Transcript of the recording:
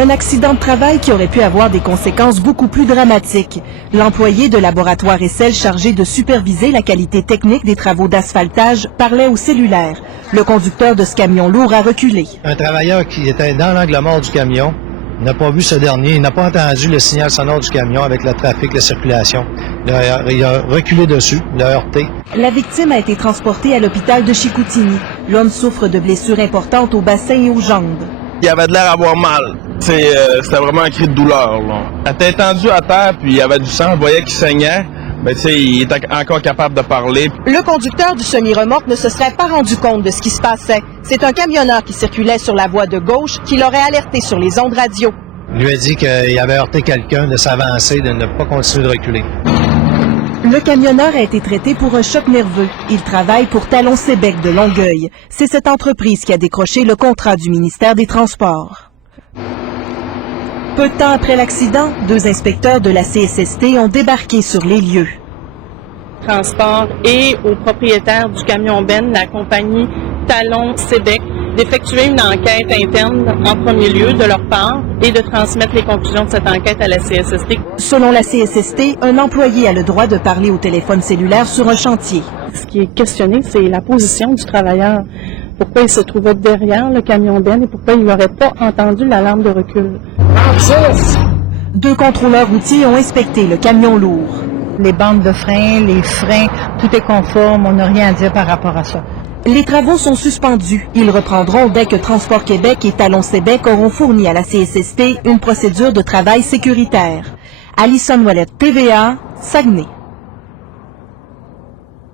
Un accident de travail qui aurait pu avoir des conséquences beaucoup plus dramatiques. L'employé de Laboratoire Essel chargé de superviser la qualité technique des travaux d'asphaltage parlait au cellulaire. Le conducteur de ce camion lourd a reculé. Un travailleur qui était dans l'angle mort du camion n'a pas vu ce dernier, il n'a pas entendu le signal sonore du camion avec le trafic, la circulation. Il a reculé dessus, il a heurté. La victime a été transportée à l'hôpital de Chicoutimi. L'homme souffre de blessures importantes au bassin et aux jambes. Il avait de l'air d'avoir mal. C'était vraiment un cri de douleur. Là. Il était étendu à terre, puis il y avait du sang, on voyait qu'il saignait. Mais il était encore capable de parler. Le conducteur du semi-remorque ne se serait pas rendu compte de ce qui se passait. C'est un camionneur qui circulait sur la voie de gauche qui l'aurait alerté sur les ondes radio. Il lui a dit qu'il avait heurté quelqu'un, de s'avancer, de ne pas continuer de reculer. Le camionneur a été traité pour un choc nerveux. Il travaille pour Talon-Sébec de Longueuil. C'est cette entreprise qui a décroché le contrat du ministère des Transports. Peu de temps après l'accident, 2 inspecteurs de la CSST ont débarqué sur les lieux. Transport et au propriétaire du camion Ben, la compagnie Talon-Sébec, d'effectuer une enquête interne en premier lieu de leur part et de transmettre les conclusions de cette enquête à la CSST. Selon la CSST, un employé a le droit de parler au téléphone cellulaire sur un chantier. Ce qui est questionné, c'est la position du travailleur. Pourquoi il se trouvait derrière le camion Ben et pourquoi il n'aurait pas entendu l'alarme de recul. 2 contrôleurs routiers ont inspecté le camion lourd. Les bandes de frein, les freins, tout est conforme, on n'a rien à dire par rapport à ça. Les travaux sont suspendus. Ils reprendront dès que Transport Québec et Talon-Sébec auront fourni à la CSST une procédure de travail sécuritaire. Alison Ouellette, TVA, Saguenay.